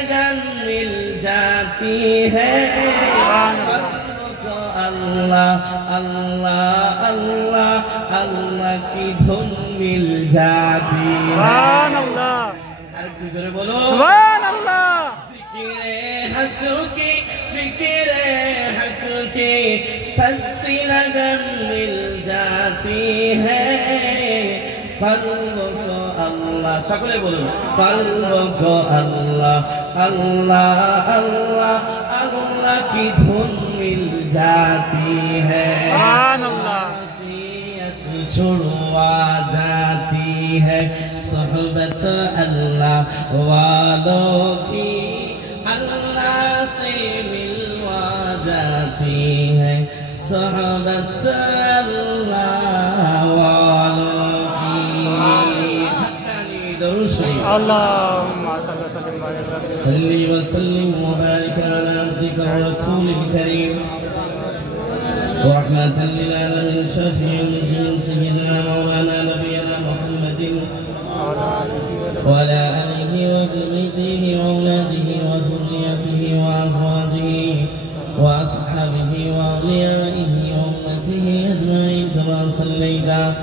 लगन मिल जाती है अल्लाह अल्लाह अल्लाह अल्लाह की धुन मिल जाती है सुभान अल्लाह अरे बोलो सुभान अल्लाह ज़िक्रे हक की फिक्रे हक की सच्ची लगन मिल जाती है कल्ब को अल्लाह सकले बोलूं कल्ब को अल्लाह अल्लाह अल्लाह अल्लाह की धुन मिल जाती है सुभान अल्लाह छुड़वा जाती है सोहबत अल्लाह वालों की अल्लाह से मिलवा जाती है सोहबत अल्लाह वालों की हक्कानी दरूद शरीफ अल्लाहुम्मा सल्ली व सल्लिम व बारिक अला अब्दिका व रसूलिल करीम ورحمة للعالمين شافع المسلمين سيدنا مولانا نبينا محمد وعلى آله وذريته وأولاده وذريته وأزواجه وأصحابه وأوليائه وأمته أجمعين كما صليت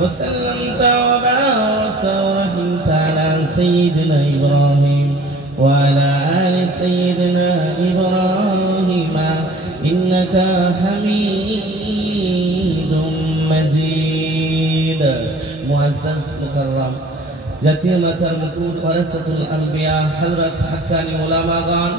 وسلمت وباركت ورحمت على سيدنا إبراهيم وعلى آل سيدنا إبراهيم إنك حميد مجيد معزز مكرم জাতীয় মাতার মুকুট ওয়ারাসাতুল আম্বিয়া হযরত হাক্কানি উলামাগণ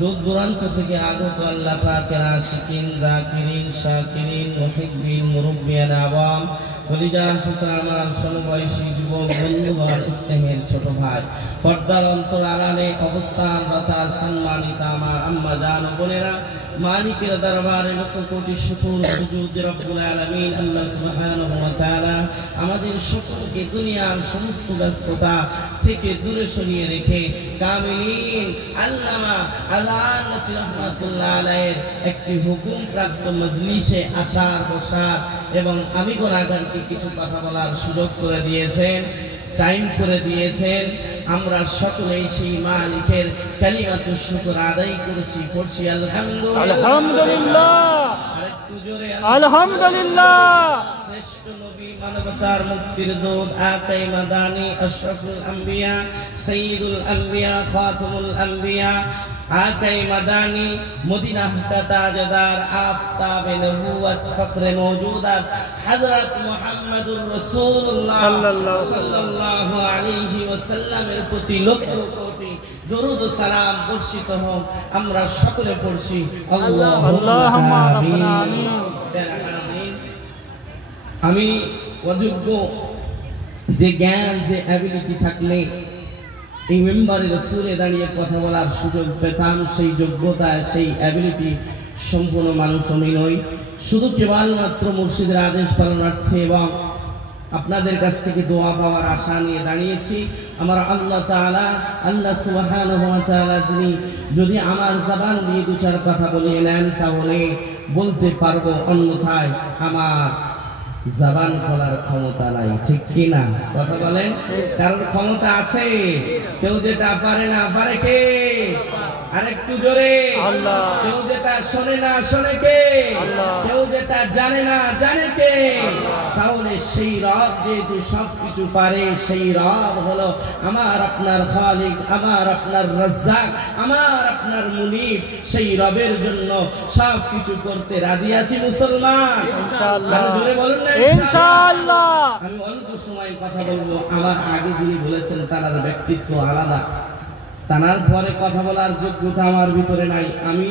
দূর দূরান্ত থেকে আগত আল্লাহ পাকের আশিকিন যাকিরিন শাকিরিন মুহিব্বিন মুরব্বিয়ান আওয়াম কলিজা টুকরা আমার সমবয়সী যুবক বন্ধুগণ স্নেহের ছোট ভাই পর্দার অন্তর আড়ালে অবস্থানরত সম্মানিত আমার আম্মা জান ও বোনেরা মালিকের দরবারে লক্ষ কোটি শুকর সুজুদ রব্বুল আলামিন আল্লাহ সুবহানাহু ওয়া তাআলা আমাদের সকলকে দুনিয়ার সমস্ত ব্যস্ততা থেকে দূরে সরিয়ে রেখে কামিলিন আল্লামা আযান রাহমাতুল্লাহ আলাইহির একটি হুকুম প্রাপ্ত মজলিসে আসার বসার এবং আমি গুনাহগারকে কিছু কথা বলার সুযোগ করে দিয়েছেন টাইম করে দিয়েছেন আমরা সকলেই সেই মালিকের কালিমাতুশ শুকর আদায় করেছি পড়ছি আলহামদুলিল্লাহ আরেকটু জোরে আলহামদুলিল্লাহ শ্রেষ্ঠ নবী মানবতার মুক্তির দূত আকাই মাদানী আশরাফুল আম্বিয়া সাইয়্যিদুল আম্বিয়া খাতামুল আম্বিয়া आकाए मदानी मदीना का ताजदार आफताबे नबुवत फख्रे मौजूदात हजरत मुहम्मदुर रसूलुल्लाह सल्लल्लाहु अलैहि वसल्लम এর প্রতি লক্ষ কোটি দরুদ ও সালাম বর্ষিত হোক আমরা সকলে পড়ছি আল্লাহুম্মা রাব্বানা আমিন আমি অযোগ্য যে জ্ঞান যে অ্যাবিলিটি থাকলে এই মেম্বারে রাসূলে দাঁড়িয়ে কথা বলার সুযোগ পেতাম সেই যোগ্যতা সেই অ্যাবিলিটি সম্পূর্ণ মানুষ আমি নই শুধু কেবলমাত্র মুর্শিদের আদেশ পালনার্থে এবং আপনাদের কাছ থেকে দোয়া পাওয়ার আশা নিয়ে দাঁড়িয়েছি আমার আল্লাহ তাআলা আল্লাহ সুবহানাহু ওয়া তাআলা যিনি যদি আমার জবান দিয়ে দু চার কথা বলিয়ে নেন তাহলে বলতে পারবো অন্যথায় আমার জবান খোলার ক্ষমতা নাই ঠিক কি না কথা বলেন কারণ ক্ষমতা আছে কেউ যেটা পারে না পারে কে আরেকটু জোরে আল্লাহ কেউ যেটা শোনে না শোনে কে আল্লাহ কেউ যেটা জানে না জানে কে তাহলে সেই রব যেহেতু সবকিছু পারে সেই রব হলো আমার আপনার খালিক আমার আপনার রাজ্জাক আমার আপনার মুনিব সেই রবের জন্য সবকিছু করতে রাজি আছি মুসলমান ইনশাআল্লাহ জোরে বলুন না ইনশাআল্লাহ আমি অল্প সময় কথা বলবো আমার আগে যিনি বলেছেন তার ব্যক্তিত্ব আলাদা তার পরে কথা বলার যোগ্যতা আমার ভিতরে নাই আমি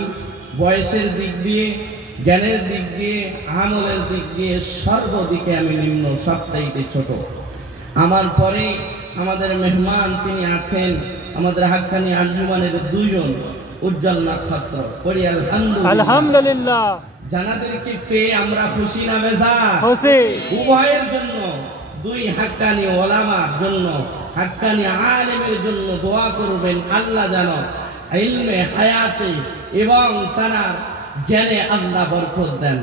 বয়সের দিক দিয়ে জ্ঞানের দিক দিয়ে আমলের দিক দিয়ে সর্বদিকে আমি নিম্ন সবচাইতে ছোট আমার পরে আমাদের মেহমান তিনি আছেন আমাদের হাক্কানি আঞ্জুমানের দুইজন উজ্জ্বল নক্ষত্র পড়ি আলহামদুলিল্লাহ জানাদেরকে পেয়ে আমরা খুশি না বেজার খুশি উভয়ের জন্য দুই হাক্কানি ওলামার জন্য হাক্কানি আলেমের জন্য দোয়া করবেন আল্লাহ যেন ইলমে হায়াতে এবং তার জ্ঞানে আল্লাহ বরকত দেন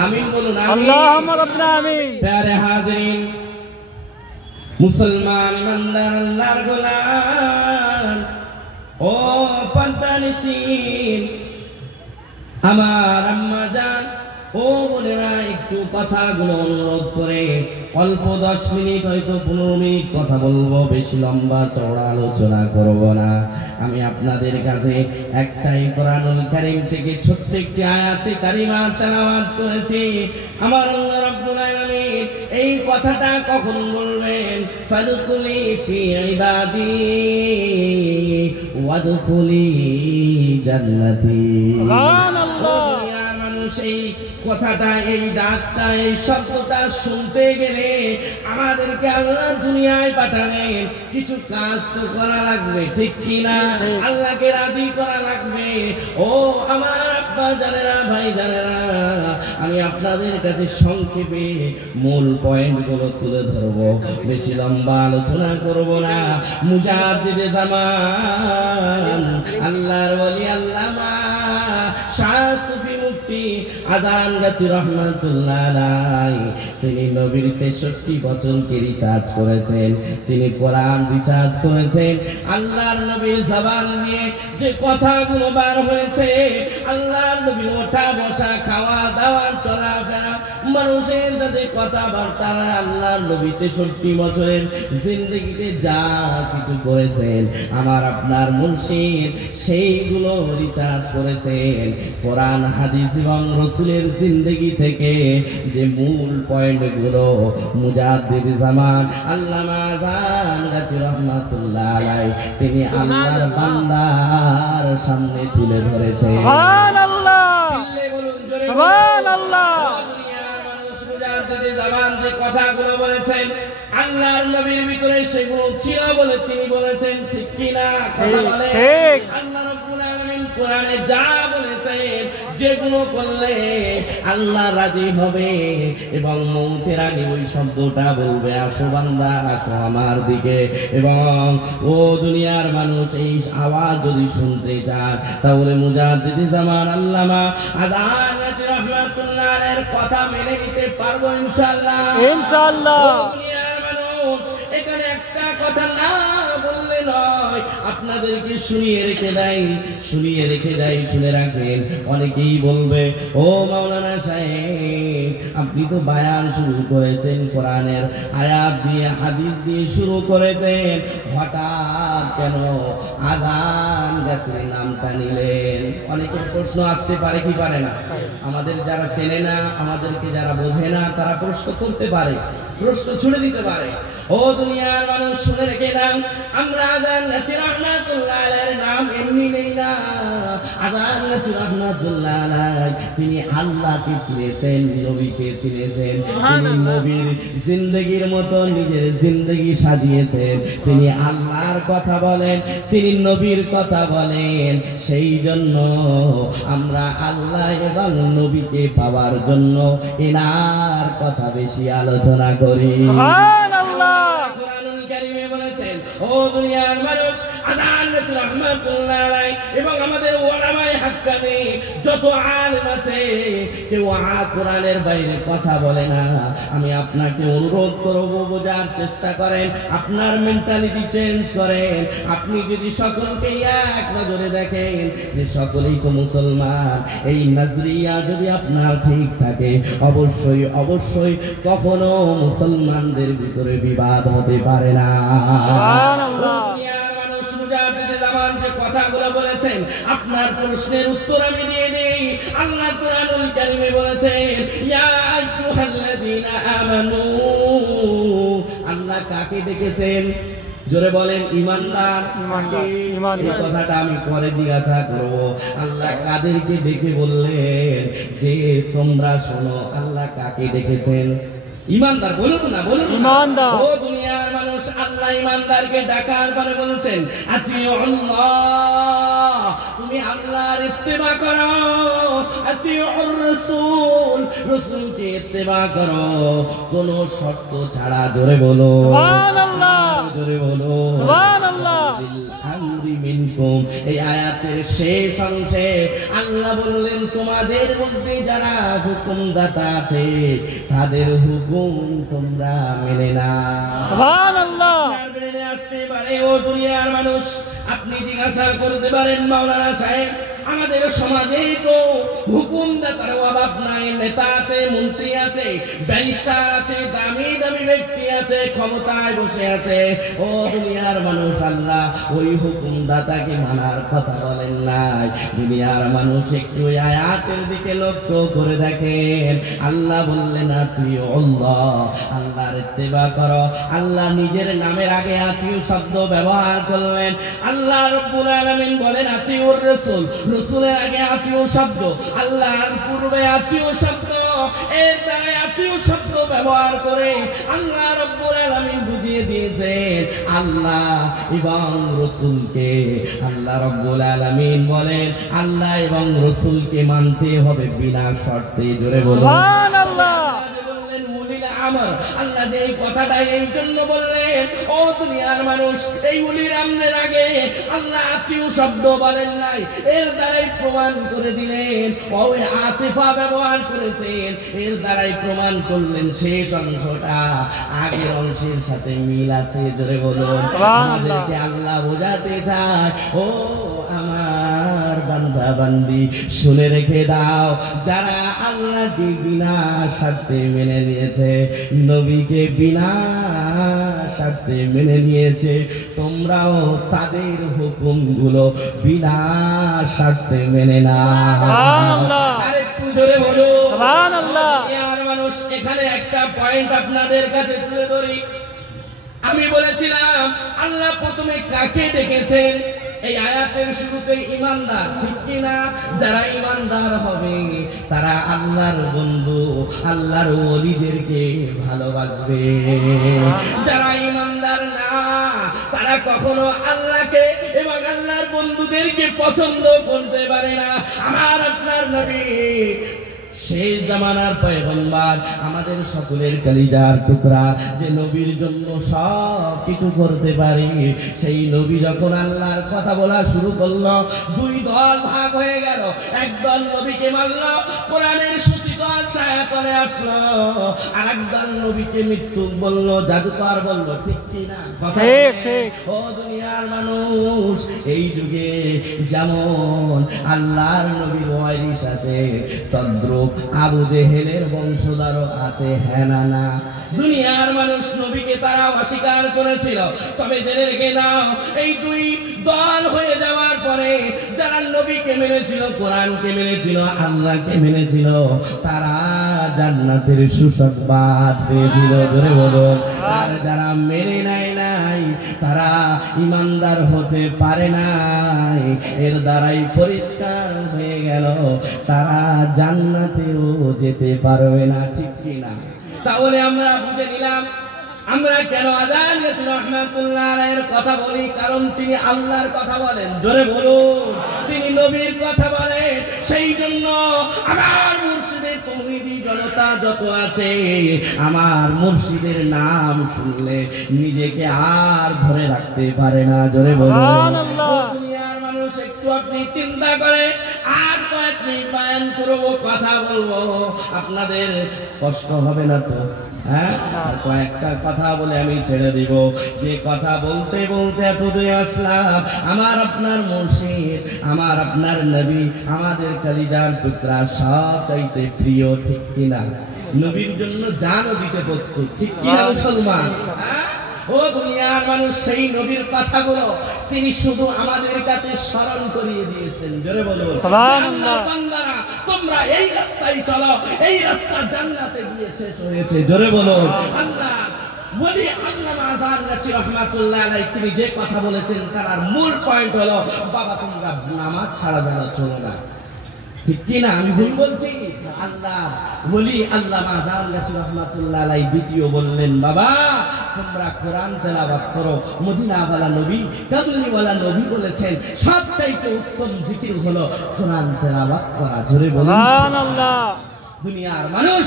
আমিন বলুন আল্লাহুম্মা রাব্বানা আমিন প্যারে হাজিরিন মুসলমান ইমানদার আল্লাহর গোলাম জানিসিন আমার আম্মা জান ও বোনেরা একটু কথাগুলো অনুরোধ করে অল্প 10 মিনিট হয়তো 15 মিনিট কথা বলবো, বেশি লম্বা চওড়া আলোচনা করব না। আমি আপনাদের কাছে একটাই কোরআনুল কারীম থেকে ছোট্ট একটি আয়াতে কারিমা তেলাওয়াত করেছি। আমার আল্লাহ রাব্বুল আলামিন এই কথাটা কখন বলবেন? ফাদখুলি ফি ইবাদি ওয়াদখুলি জান্নাতি। সুবহানাল্লাহ। সেই কথাটা, এই ডাকটা, এই শব্দটা শুনতে গেলে আমাদেরকে আল্লাহ দুনিয়ায় পাঠালেন, কিছু কাজ তো করা লাগবে, ঠিক কি না? আল্লাহকে রাজি করা লাগবে। ও আমার আব্বা জানেরা, ভাই জানেরা, আমি আপনাদের কাছে সংক্ষেপে মূল পয়েন্টগুলো তুলে ধরবো, বেশি লম্বা আলোচনা করব না। মুজাদ্দিদে জামান আল্লাহর ওলি আল্লামা শাহ সুফি মুফতি আযান গাজী রহমাতুল্লাহ আলাইহি, তিনি নবীর 63 বছরকে রিসার্চ করেছেন, তিনি কোরআন রিসার্চ করেছেন। আল্লাহর নবীর জবান দিয়ে যে কথাগুলো বার হয়েছে, আল্লাহর নবীর ওঠা বসা, খাওয়া দাওয়া, চলাফেরা, মানুষের সাথে কথাবার্তা, আল্লাহর নবী 63 বছরের জিন্দেগিতে যা কিছু করেছেন, আমার আপনার মুর্শিদ সেইগুলো রিসার্চ করেছেন। কোরআন হাদিস এবং রাসূলের জিন্দেগি থেকে যে মূল পয়েন্টগুলো মুজাদ্দিদ জামান আল্লামা আযান গাজী রহমাতুল্লাহ আলাইহি তিনি আল্লাহর বান্দার সামনে তুলে ধরেছেন। সুবহানাল্লাহ, সুবহানাল্লাহ। দুনিয়ার মানুষ মুজাদ্দিদ জামান যে কথাগুলো বলেছেন, আল্লাহর নবীর ভিতরে সেগুলো ছিল বলে তিনি বলেছেন, ঠিক কি না? কথা বলেন। আল্লাহ রাব্বুল আলামিন কোরআনে যা বলেছেন, যেগুলো করলে আল্লাহ রাজি হবে এবং মৌতের আগে ওই শব্দটা বলবে, আসো বান্দা, আসো আমার দিকে। এবং ও দুনিয়ার মানুষ, এই আওয়াজ যদি শুনতে চান তাহলে মুজাদ্দিদ জামান আল্লামা আযান গাজী রহমাতুল্লাহ আলাইহির কথা মেনে নিতে পারবো ইনশাআল্লাহ, ইনশাআল্লাহ। দুনিয়ার মানুষ এখানে একটা কথা না বললে নয়, আপনাদেরকে শুনিয়ে রেখে দেয়, শুনিয়ে রেখে দেয়, শুনে রাখেন। অনেকেই বলবে, ও মাওলানা সাহেব, আপনি তো বায়ান শুরু করেছেন, কোরআনের আয়াত দিয়ে হাদিস দিয়ে শুরু করেছেন, হঠাৎ কেন আযান গাজীর নামটা নিলেন? অনেকের প্রশ্ন আসতে পারে কি পারে না? আমাদের যারা চেনে না, আমাদেরকে যারা বোঝে না, তারা প্রশ্ন করতে পারে, প্রশ্ন ছুড়ে দিতে পারে। ও দুনিয়ার মানুষ শুনে রেখে দাও, আমরা আযান গাজী রহমাতুল্লাহ আলাইহির নাম এমনি নেই না। আযান গাজী রহমাতুল্লাহ আলাইহি তিনি আল্লাহকে চিনেছেন, নবীকে চিনেছেন, তিনি নবীর জিন্দেগির মতো নিজের জিন্দেগি সাজিয়েছেন। তিনি আল্লাহর কথা বলেন, তিনি নবীর কথা বলেন। সেই জন্য আমরা আল্লাহ এবং নবীকে পাওয়ার জন্য এনার কথা বেশি আলোচনা করি। সুবহানাল্লাহ। কোরআনুল কারীমে বলেছেন, ও দুনিয়ার মানুষ, আযান গাজী রহমাতুল্লাহ আলাইহি এবং আমাদের উলামায়ে হাক্কানি যত আলেম আছে, কেউ কোরআনের বাইরে কথা বলে না। আমি আপনাকে অনুরোধ করব, বোঝার চেষ্টা করেন, আপনার মেন্টালিটি চেঞ্জ করেন। আপনি যদি সকলকে এক নজরে দেখেন যে সকলেই তো মুসলমান, এই নজরিয়া যদি আপনার ঠিক থাকে, অবশ্যই অবশ্যই কখনো মুসলমানদের ভিতরে বিবাদ হতে পারে না। দুনিয়ার মানুষ মুজাদ্দিদ জামান যে কথাগুলো বলেছেন, আপনার প্রশ্নের উত্তর আমি দিয়ে দেই। আল্লাহ কোরআনুল কারীমে বলেছেন, ইয়া আইয়ুহাল্লাযীনা আমানু। আল্লাহ কাকে ডেকেছেন? জোরে বলেন, ঈমানদার। এই কথাটা আমি পরে জিজ্ঞাসা করব। আল্লাহ কাদেরকে ডেকে বললেন যে তোমরা শোনো? আল্লাহ কাকে ডেকেছেন? ঈমানদার। বলুন না, বলুন ঈমানদার। ও দুনিয়ার মানুষ, আল্লাহ ঈমানদারকে ডাকার পরে বলেছেন, আতিউল্লাহ, তুমি আল্লাহর ইত্তেবা করো, আতিউর রাসূল, রাসূলকে ইত্তেবা করো কোন শর্ত ছাড়া। জোরে বলো সুবহানাল্লাহ, জোরে বলো সুবহানাল্লাহ। আমরি মিনকুম, এই আয়াতের শেষ অংশে আল্লাহ বললেন, তোমাদের মধ্যে যারা হুকুমদাতা আছে তাদের হুকুম তোমরা মেনে নাও। সুবহানাল্লাহ। আসতে পারে পারে। ও দুনিয়ার মানুষ, আপনি জিজ্ঞাসা করতে পারেন মাওলানা সাহেব, আমাদের সমাজে তো হুকুমদাতার অভাব নাই, নেতা আছে, মন্ত্রী আছে, ব্যারিস্টার আছে, দামি দামি ব্যক্তি আছে, ক্ষমতায় বসে আছে। ও দুনিয়ার মানুষ, আল্লাহ ওই হুকুমদাতাকে মানার কথা বলেন নাই। দুনিয়ার মানুষ একটু আয়াতের দিকে লক্ষ্য করে দেখেন। আল্লাহ বললেন আতিউ আল্লাহ, আল্লাহর ইত্তেবা করো। আল্লাহ নিজের নামের আগে আতিউ শব্দ ব্যবহার করলেন। আল্লাহ রাব্বুল আলামিন বলেন আতিউর রাসূল, রাসূলের আগে আতিউ শব্দ, আল্লাহর পূর্বে আতিউ শব্দ। এর দ্বারা আতিউ শব্দ ব্যবহার করে আল্লাহ রাব্বুল আলামিন বুঝিয়ে দিয়েছেন আল্লাহ এবং রাসূলকে। আল্লাহ রাব্বুল আলামিন বলেন আল্লাহ এবং রাসূলকে মানতে হবে বিনা শর্তে। জোরে বলুন সুবহানাল্লাহ। আল্লাহ যে এই কথাটা এই জন্য বললেন, ও দুনিয়ার মানুষ, এই উলির আমরের আগে আল্লাহ আতিউ শব্দ বলেন নাই। এর দ্বারাই প্রমাণ করে দিলেন, ওই আতিফা ব্যবহার করেছেন, এর দ্বারাই প্রমাণ করলেন শেষ অংশটা আগের অংশের সাথে মিল আছে। জোরে বলুন। আমাদেরকে আল্লাহ বোঝাতে চায়, ও আমার বান্দা বান্দি শুনে রেখে দাও, যারা আল্লাহকে বিনা শর্তে মেনে নিয়েছে, নবীকে বিনা শর্তে মেনে নিয়েছে, তোমরাও তাদের হুকুমগুলো বিনা শর্তে মেনে নাও। আরেকটু জোরে বলো সুবহানাল্লাহ। ইয়ার মানুষ, এখানে একটা পয়েন্ট আপনাদের কাছে তুলে ধরি। আমি বলেছিলাম আল্লাহ প্রথমে কাকে ডেকেছেন? এই আয়াতের শুরুতে ঈমানদার, ঠিক কি না? যারা ঈমানদার হবে তারা আল্লাহর বন্ধু, আল্লাহর ওলিদেরকে ভালোবাসবে। যারা ঈমানদার না, তারা কখনো আল্লাহকে এবং আল্লাহর বন্ধুদেরকে পছন্দ করতে পারে না। আমার আপনার নবী সেই জামানার পয়গম্বর, আমাদের সকলের কলিজার টুকরা, যে নবীর জন্য সব কিছু করতে পারি, সেই নবী যখন আল্লাহর কথা বলা শুরু করলো, দুই দল ভাগ হয়ে গেল। একদল নবীকে মানল, কোরআনের সূচিত ছায়াতলে আসলো, আর একদল নবীকে মৃত্যু বললো, জাদুকর বললো। ঠিক কি না? ঠিক। ও দুনিয়ার মানুষ, এই যুগে যেমন আল্লাহর নবীর ওয়ারিস আছে, তদ্রূপ আবু জেহেলের বংশধরও আছে। হ্যাঁ না না? দুনিয়ার মানুষ নবীকে তারা অস্বীকার করেছিল। তবে জেনে রেখে নাও, এই দুই দল হয়ে যাওয়ার পরে যারা নবীকে মেনেছিল, কোরআনকে মেনেছিল, আল্লাহকে মেনেছিল, তারা জান্নাতের সুসংবাদ পেয়েছিল। জোরে বলুন। আর যারা মেনে নাই, তারা ঈমানদার হতে পারে নাই। এর দ্বারাই পরিষ্কার হয়ে গেল তারা জান্নাতেও যেতে পারবে না। ঠিক কি না? তাহলে আমরা বুঝে নিলাম আমরা কেন আযান রাহমাতুল্লাহ আলাইহির কথা বলি, কারণ তিনি আল্লাহর কথা বলেন। জোরে বলুন। তিনি নবীর কথা বলেন। সেই জন্য আমার মুর্শিদের তৌহিদি জনতা যত আছে, আমার মুর্শিদের নাম শুনলে নিজেকে আর ধরে রাখতে পারে না। জোরে বলুন সুবহানাল্লাহ। দুনিয়ার মানুষ, একটু আপনি চিন্তা করে, আর কয়েক মিনিট বয়ান করব, কথা বলবো, আপনাদের কষ্ট হবে না তো? হ্যাঁ, কয়েকটা কথা বলে আমি ছেড়ে দিব। যে কথা বলতে বলতে এত দূরে আসলাম, আমার আপনার মুর্শিদ, আমার আপনার নবী, আমাদের কলিজার টুকরা, সব চাইতে প্রিয়। ঠিক কিনা? নবীর জন্য জানও দিতে প্রস্তুত। ঠিক কিনা মুসলমান? ও দুনিয়ার মানুষ, সেই নবীর কথাগুলো তিনি শুধু আমাদের কাছে স্মরণ করিয়ে দিয়েছেন। জোরে বলুন সুবহানাল্লাহ। বান্দারা, তোমরা এই রাস্তায় চলো, এই রাস্তা জান্নাতে গিয়ে শেষ হয়েছে। জোরে বলুন আল্লাহ। ওলি আল্লামা আযহার গাছী রাহমাতুল্লাহ আলাইহি তিনি যে কথা বলেছেন, তার মূল পয়েন্ট হলো, বাবা তোমরা নামাজ ছাড়া যেন চলো না। ঠিক কি না? আমি ভুল বলছি? আল্লাহ ওলি আল্লামা আযহার গাছী রাহমাতুল্লাহ আলাইহি দ্বিতীয় বললেন, বাবা তোমরা কোরআন তেলাওয়াত করো। মদিনাওয়ালা নবী, কামলিওয়ালা নবী বলেছেন সবচাইতে উত্তম জিকির হলো কোরআন তেলাওয়াত করা। জোরে বলুন সুবহানাল্লাহ। দুনিয়ার মানুষ,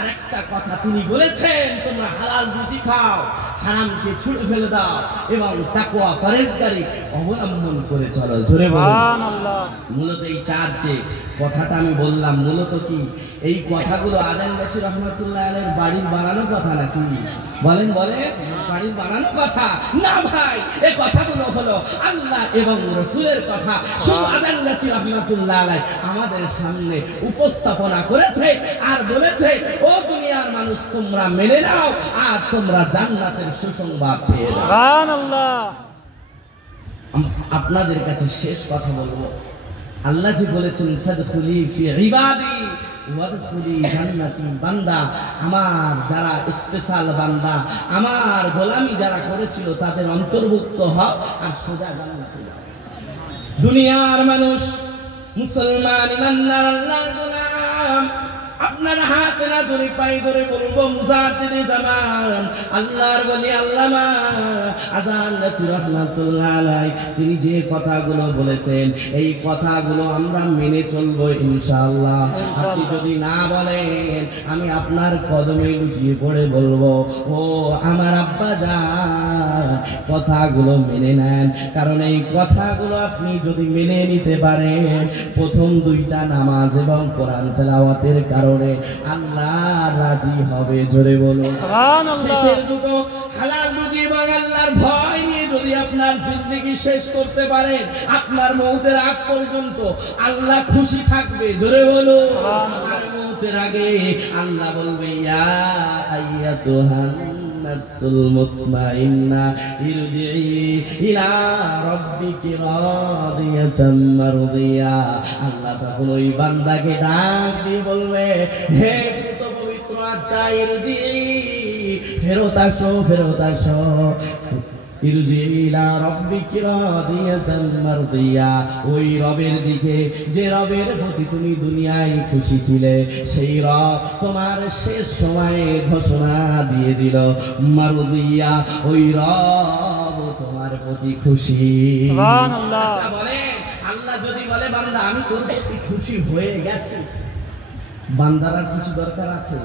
আরেকটা কথা তিনি বলেছেন, তোমরা হালাল রুজি খাও, হারামকে ছুঁড়ে ফেলে দাও এবং তাকওয়া পরহেজগারি অবলম্বন করে চলো। জোরে বলুন সুবহানাল্লাহ। মূলত এই চারটে কথাটা আমি বললাম, মূলত কি এই কথাগুলো আযহার গাছী রাহমাতুল্লাহ আলাইহির বাড়ির বানানো কথা নাকি? বলেন বলেন, বাড়ি বানানো কথা না ভাই, এই কথাগুলো হলো আল্লাহ এবং রাসূলের কথা। শুধু আদান গাছি রাহমাতুল্লাহ আলাইহি আমাদের সামনে উপস্থাপনা করেছে আর বলেছে, ও দুনিয়ার মানুষ, তোমরা মেনে নাও আর তোমরা জান্নাতের সুসংবাদ পেয়ে যাও। সুবহানাল্লাহ। আপনাদের কাছে শেষ কথা বলবো, আল্লাহ যে বলেছেন ফাদখুলি ফি ইবাদি ওয়াদখুলি জান্নাতি, বান্দা আমার যারা স্পেশাল বান্দা, আমার গোলামি যারা করেছিল তাদের অন্তর্ভুক্ত হও আর সোজা জান্নাতে যাও। দুনিয়ার মানুষ, মুসলমান ইমানদার আল্লাহর গোলাম, আপনার হাত না ধরে পায়ে ধরে বলবো মুজাদ্দিদে জামান আল্লাহর ওলি আল্লামা আযান গাছি রাহমাতুল্লাহ আলাইহি তিনি যে কথাগুলো বলেছেন, এই কথাগুলো আমরা মেনে চলবো ইনশাআল্লাহ। আপনি যদি না বলেন, আমি আপনার কদমে লুটিয়ে পড়ে বলবো, ও আমার আব্বা জান, কথাগুলো মেনে নেন। কারণ এই কথাগুলো আপনি যদি মেনে নিতে পারেন, প্রথম দুইটা নামাজ এবং কোরআন তেলাওয়াতের কারণে আল্লাহ রাজি হবে। জোরে বলুন সুবহানাল্লাহ। শেষের দুটো হালাল রুজি এবং আল্লাহর ভয় নিয়ে যদি আপনার জিন্দেগি শেষ করতে পারেন, আপনার মওতের আগ পর্যন্ত আল্লাহ খুশি থাকবে। জোরে বলুন। আর মওতের আগে আল্লাহ বলবে, ইয়া আইয়াতুহান নাফসুল মুতমাইন্না ইরজিই ইলা রাব্বিকি রাদিয়াতাম মারদিয়া। আল্লাহ তখন ওই বান্দাকে ডাক দিয়ে বলবে, হে পুত পবিত্র আত্মা, ইরজিই, ফেরত আসো, ফেরত আসো। ইরজিই ইলা রাব্বিকি রাদিয়াতাম মারদিয়া, ওই রবের দিকে যে রবের প্রতি তুমি দুনিয়ায় খুশি ছিলে, সেই রব তোমার শেষ সময়ে ঘোষণা দিয়ে দিল মারদিয়া, ওই রব তোমার প্রতি খুশি। সুবহানাল্লাহ। আচ্ছা বলেন, আল্লাহ যদি বলে বান্দা আমি তোর প্রতি খুশি হয়ে গেছি, বান্দার কিছু দরকার আছে?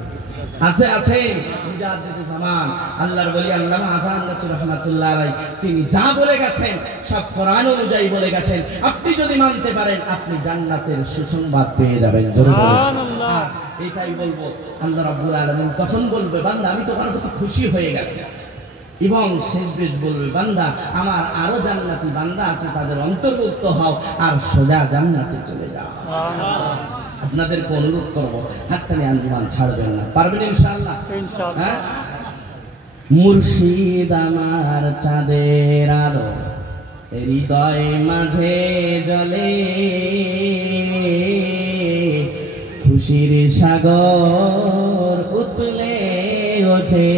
আছে আছে। মুজাদ্দিদে জামান আল্লাহর ওলি আল্লামা আযান গাছি রাহমাতুল্লাহ আলাইহি তিনি যা বলে গেছেন সব কোরআন অনুযায়ী বলে গেছেন। আপনি যদি মানতে পারেন, আপনি জান্নাতের সুসংবাদ পেয়ে যাবেন। সুবহানাল্লাহ। এটাই বলবো, আল্লাহ রাব্বুল আলামিন তখন বলবে, বান্দা আমি তোমার প্রতি খুশি হয়ে গেছি। এবং শেষ বেশ বলবে, বান্দা আমার আরো জান্নাতি বান্দা আছে, তাদের অন্তর্ভুক্ত হও আর সোজা জান্নাতে চলে যাও। সুবহানাল্লাহ। আপনাদেরকে অনুরোধ করবো, হাততালি আঞ্জুমান ছাড়বেন না, পারবেন ইনশাআল্লাহ? ইনশাআল্লাহ। মুর্শিদ আমার চাঁদের আলো, হৃদয় মাঝে জ্বলে, খুশির সাগর উতলে ওঠে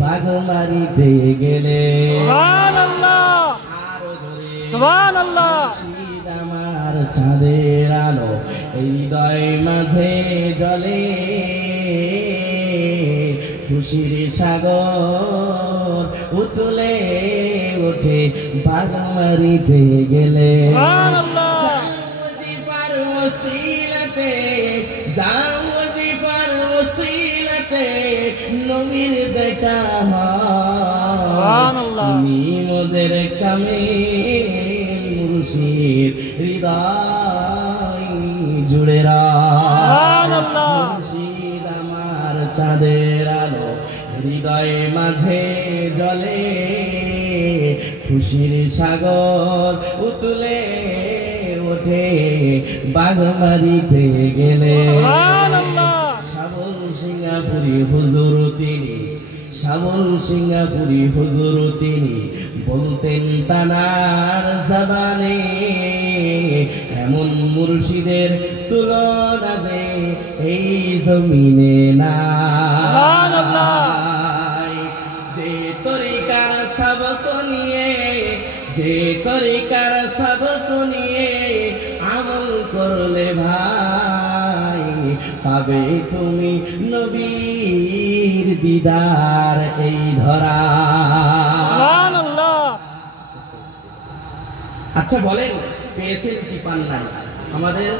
বাগমারিতে গেলে। সুবহানাল্লাহ। আরো জোরে সুবহানাল্লাহ। মুর্শিদ আমার চাঁদের আলো, হৃদয় মাঝে জ্বলে, খুশির সাগর উতলে ওঠে বাগমারিতে গেলে। সুবহানাল্লাহ। ওজিফার ওসিলাতে, ওজিফার ওসিলাতে নবীর দেখা হয়, মোদের কামে মুর্শিদ হৃদয় জুড়ে রাখো। মুর্শিদ আমার চাঁদের আলো, হৃদয়ে মাঝে জ্বলে, খুশির সাগর উতলে ওঠে বাগমারিতে গেলে। শ্যামল সিঙ্গাপুরি হুজুর তিনি, শ্যামল সিঙ্গাপুরি হুজুর তিনি বলতেন তানার জবানে, এমন মুর্শিদের তুলনা যে এই জমিনে নাই। যে তরিকার সবক নিয়ে, যে তরিকার সবক নিয়ে আমল করলে ভাই, পাবে তুমি নবীর দিদার এই ধরা। আচ্ছা বলেন, পেয়েছেন কি পান নাই? আমাদের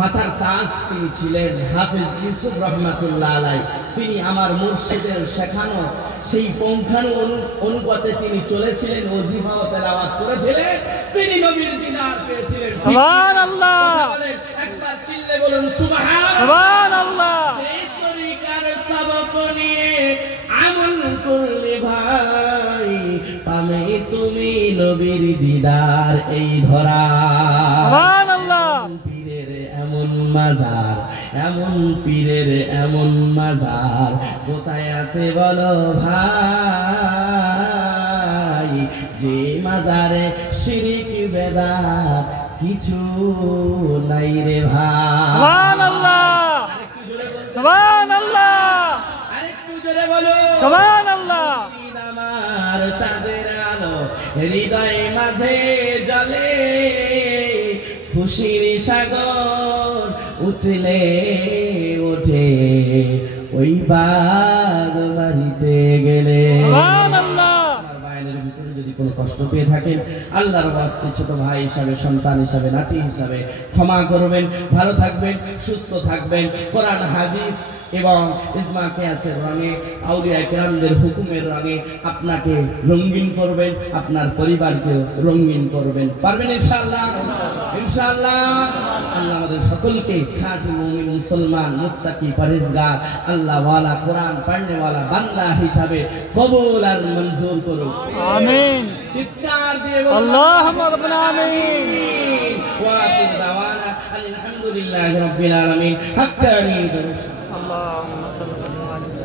মাথার তাজ তিনি ছিলেন হাফেজ ইউসুফ রহমাতুল্লাহ আলাইহি। তিনি আমার মুর্শিদের শেখানো সেই পঙ্খানু অনুপাতে তিনি চলেছিলেন, ওজিফা ও তেলাওয়াত করেছিলেন, তিনি নবীর দিদার পেয়েছিলেন। সুবহানাল্লাহ। একবার চিল্লে বলুন সুবহানাল্লাহ। যে তরিকার সবক নিয়ে আমল নাই পামে তুমি নবীর দিদার এই ধরা সুবহানাল্লাহ পীরের এমন মাজার এমন পীরের এমন মাজার কোথায় আছে বলো ভাই যে মাজারে শিরিক বেদাত কিছু নাই রে ভাই সুবহানাল্লাহ সুবহানাল্লাহ আরেকটু জোরে বলো সুবহানাল্লাহ আমার চাঁদের আলো হৃদয় মাঝে জ্বলে খুশির সাগর উঠলে ওঠে ওই বাগ বাড়িতে গেলে সুবহানাল্লাহ বায়নের ভিতরে যদি কোনো কষ্ট পেয়ে থাকেন আল্লাহর ওয়াস্তে ছোট ভাই হিসাবে সন্তান হিসাবে নাতি হিসাবে ক্ষমা করবেন ভালো থাকবেন সুস্থ থাকবেন কোরআন হাদিস এবং ইজমা কিয়াসের রঙে আউলিয়া কেরামদের হুকুমের রঙে আপনাকে রঙিন করবেন আপনার পরিবারকে রঙিন করবেন পারবেন ইনশাআল্লাহ ইনশাআল্লাহ আল্লাহ আমাদের সকলকে খাঁটি মুমিন মুসলমান মুত্তাকি পরহেজগার আল্লাহ ওয়ালা কোরআন পড়নে ওয়ালা বান্দা হিসাবে কবুল আর মঞ্জুর করুন আমিন চিৎকার দিয়ে বলুন আল্লাহুম্মা রাব্বানা আমিন ওয়া আখির দাওয়ানা আলহামদুলিল্লাহি রাব্বিল আলামিন হাক্কানি اللهم صل على